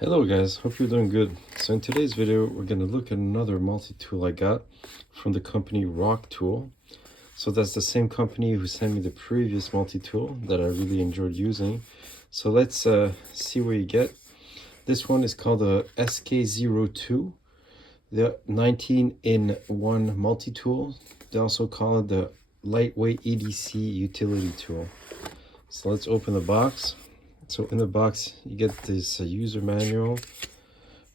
Hello guys, hope you're doing good. So in today's video, we're going to look at another multi-tool I got from the company Rocktol. So that's the same company who sent me the previous multi-tool that I really enjoyed using. So let's see what you get. This one is called the SK02, the 19-in-1 multi-tool. They also call it the lightweight EDC utility tool. So let's open the box. So in the box, you get this user manual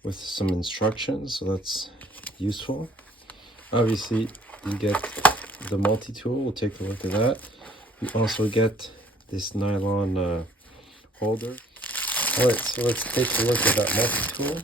with some instructions, so that's useful. Obviously, you get the multi-tool. We'll take a look at that. You also get this nylon holder. All right, so let's take a look at that multi-tool.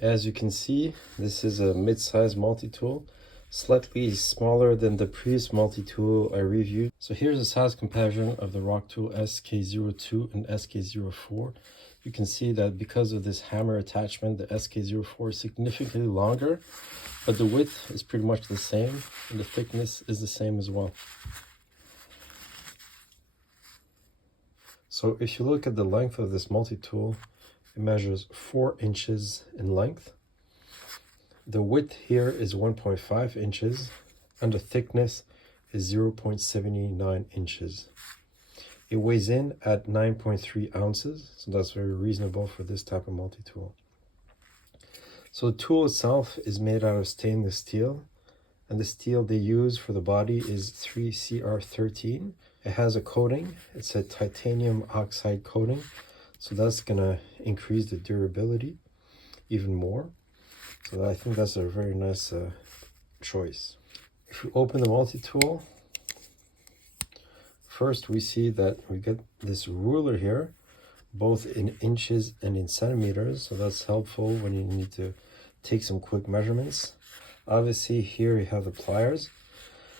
As you can see, this is a mid-sized multi-tool, slightly smaller than the previous multi-tool I reviewed. So here's a size comparison of the Rocktol SK02 and SK04. You can see that because of this hammer attachment, the SK04 is significantly longer, but the width is pretty much the same and the thickness is the same as well. So if you look at the length of this multi-tool, it measures 4 inches in length. The width here is 1.5 inches and the thickness is 0.79 inches. It weighs in at 9.3 ounces, so that's very reasonable for this type of multi-tool. So the tool itself is made out of stainless steel, and the steel they use for the body is 3CR13. It has a coating, it's a titanium oxide coating, so that's gonna increase the durability even more. So I think that's a very nice choice. If we open the multi-tool, first we see that we get this ruler here, both in inches and in centimeters. So that's helpful when you need to take some quick measurements. Obviously here you have the pliers.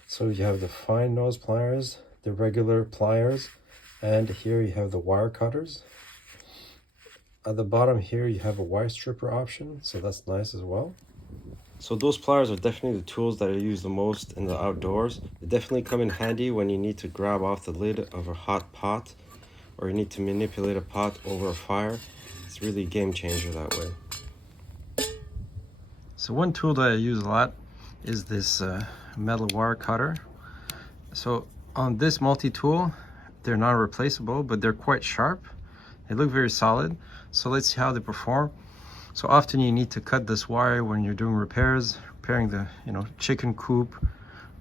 So you have the fine nose pliers, the regular pliers, and here you have the wire cutters. At the bottom here, you have a wire stripper option, so that's nice as well. So those pliers are definitely the tools that I use the most in the outdoors. They definitely come in handy when you need to grab off the lid of a hot pot, or you need to manipulate a pot over a fire. It's really a game changer that way. So one tool that I use a lot is this metal wire cutter. So on this multi-tool, they're not replaceable, but they're quite sharp. They look very solid. So let's see how they perform. So often you need to cut this wire when you're doing repairs, repairing the chicken coop,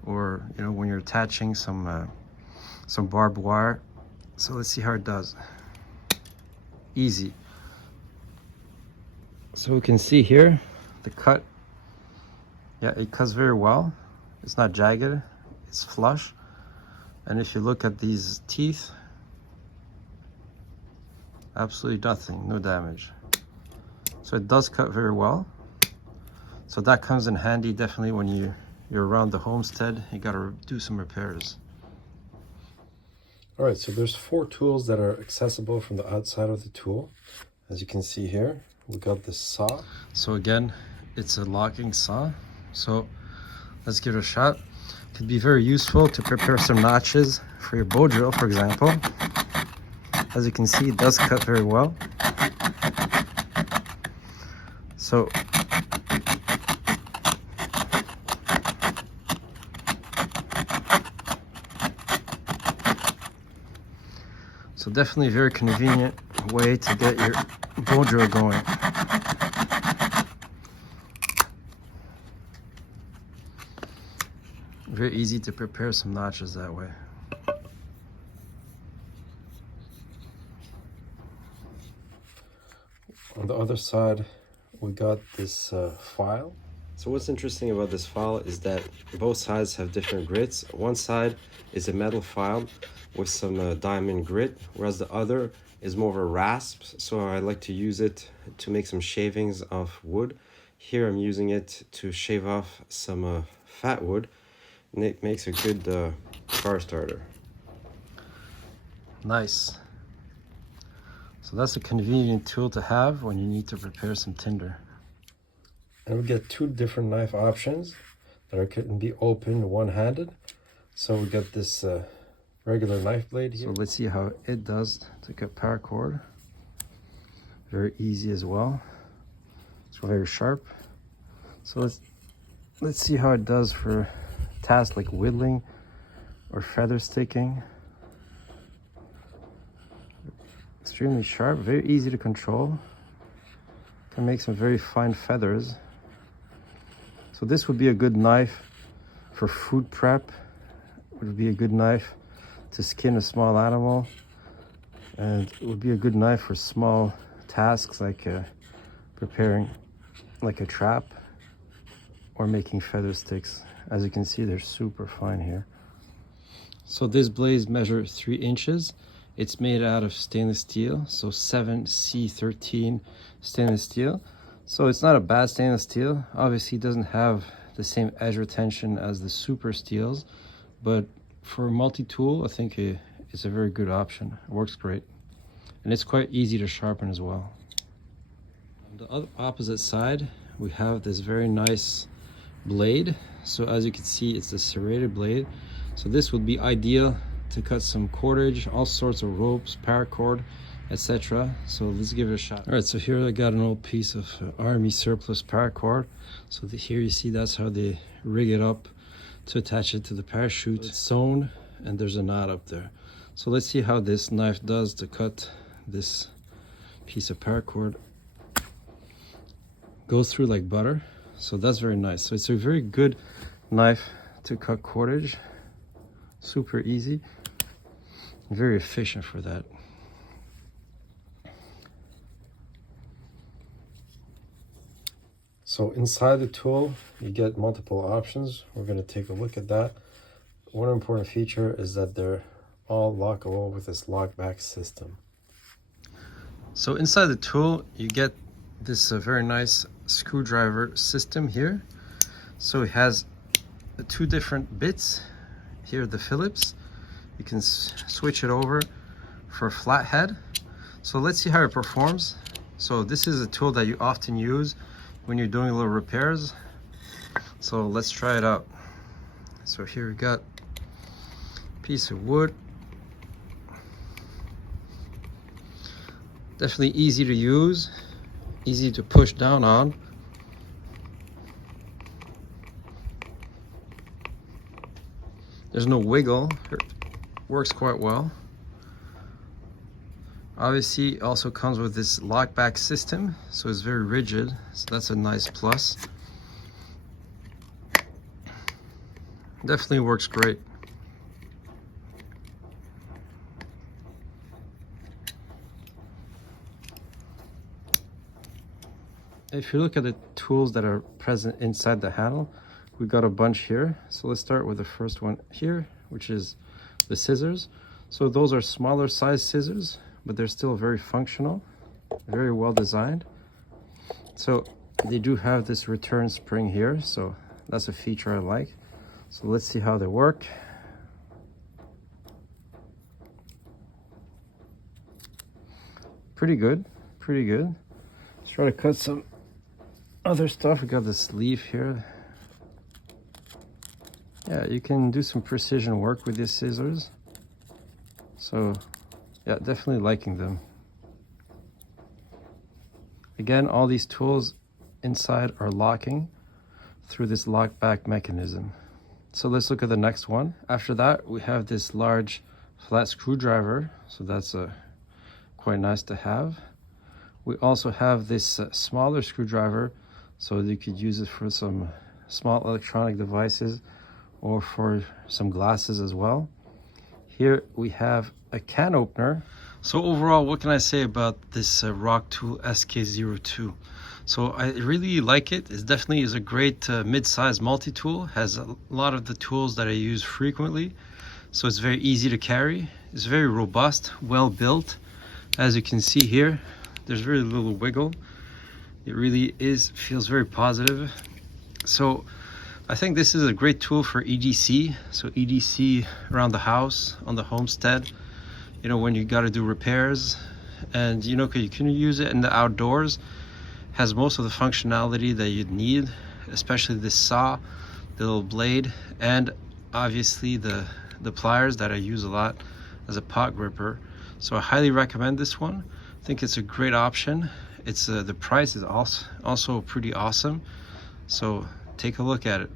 or when you're attaching some barbed wire. So let's see how it does. Easy. So we can see here the cut. Yeah, it cuts very well. It's not jagged, it's flush. And if you look at these teeth, absolutely nothing, no damage. So it does cut very well. So that comes in handy definitely when you're around the homestead. You gotta do some repairs. All right, so there's 4 tools that are accessible from the outside of the tool. As you can see here, we got the saw. So again, it's a locking saw. So let's give it a shot. It could be very useful to prepare some notches for your bow drill, for example. As you can see, it does cut very well. So definitely a very convenient way to get your bow drill going. Very easy to prepare some notches that way. On the other side, we got this file. So what's interesting about this file is that both sides have different grits. One side is a metal file with some diamond grit, whereas the other is more of a rasp. So I like to use it to make some shavings of wood. Here I'm using it to shave off some fat wood, and it makes a good fire starter. Nice. So that's a convenient tool to have when you need to prepare some tinder. And we get 2 different knife options that can be opened one-handed. So we got this regular knife blade here. So let's see how it does to cut paracord. very easy as well. It's very sharp. So let's see how it does for tasks like whittling or feather sticking. Extremely sharp, very easy to control. Can make some very fine feathers. So this would be a good knife for food prep. It would be a good knife to skin a small animal, and it would be a good knife for small tasks like preparing like a trap or making feather sticks. As you can see, they're super fine here. So this blade measures 3 inches. It's made out of stainless steel, so 7C13 stainless steel. So it's not a bad stainless steel. Obviously it doesn't have the same edge retention as the super steels, but for a multi-tool, I think it's a very good option. It works great. And it's quite easy to sharpen as well. On the other opposite side, we have this very nice blade. So as you can see, it's a serrated blade. So this would be ideal to cut some cordage, all sorts of ropes, paracord, etc. So let's give it a shot. All right, so here I got an old piece of army surplus paracord. So here you see that's how they rig it up to attach it to the parachute. So it's sewn and there's a knot up there. So let's see how this knife does to cut this piece of paracord. Goes through like butter. So that's very nice. So it's a very good knife to cut cordage. Super easy. Very efficient for that. So inside the tool, you get multiple options. We're going to take a look at that. One important feature is that they're all lockable with this lockback system. So inside the tool, you get this very nice screwdriver system here. So it has 2 different bits. Here the Phillips. You can switch it over for a flat head. So let's see how it performs. So this is a tool that you often use when you're doing little repairs. So let's try it out. So here we got a piece of wood. Definitely easy to use, easy to push down on. There's no wiggle. It works quite well. Obviously, it also comes with this lockback system, so it's very rigid. So that's a nice plus. Definitely works great. If you look at the tools that are present inside the handle, we've got a bunch here. So let's start with the first one here, which is the scissors. So those are smaller size scissors, but they're still very functional, very well designed. So they do have this return spring here, so that's a feature I like. So let's see how they work. Pretty good, pretty good. Let's try to cut some other stuff. We got the sleeve here. Yeah, you can do some precision work with these scissors. So yeah, definitely liking them. Again, all these tools inside are locking through this lockback mechanism. So let's look at the next one. After that, we have this large flat screwdriver. So that's quite nice to have. We also have this smaller screwdriver, so you could use it for some small electronic devices or for some glasses as well. Here we have a can opener. So overall, what can I say about this Rocktol SK02? So I really like it. It definitely is a great mid-sized multi-tool. Has a lot of the tools that I use frequently. So it's very easy to carry. It's very robust, well built. As you can see here, there's very little wiggle. It really feels very positive. So I think this is a great tool for EDC. So EDC around the house, on the homestead, you know, when you got to do repairs, and you know, you can use it in the outdoors. Has most of the functionality that you'd need, especially this saw, the little blade, and obviously the pliers that I use a lot as a pot gripper. So I highly recommend this one. think it's a great option. It's the price is also pretty awesome. So take a look at it.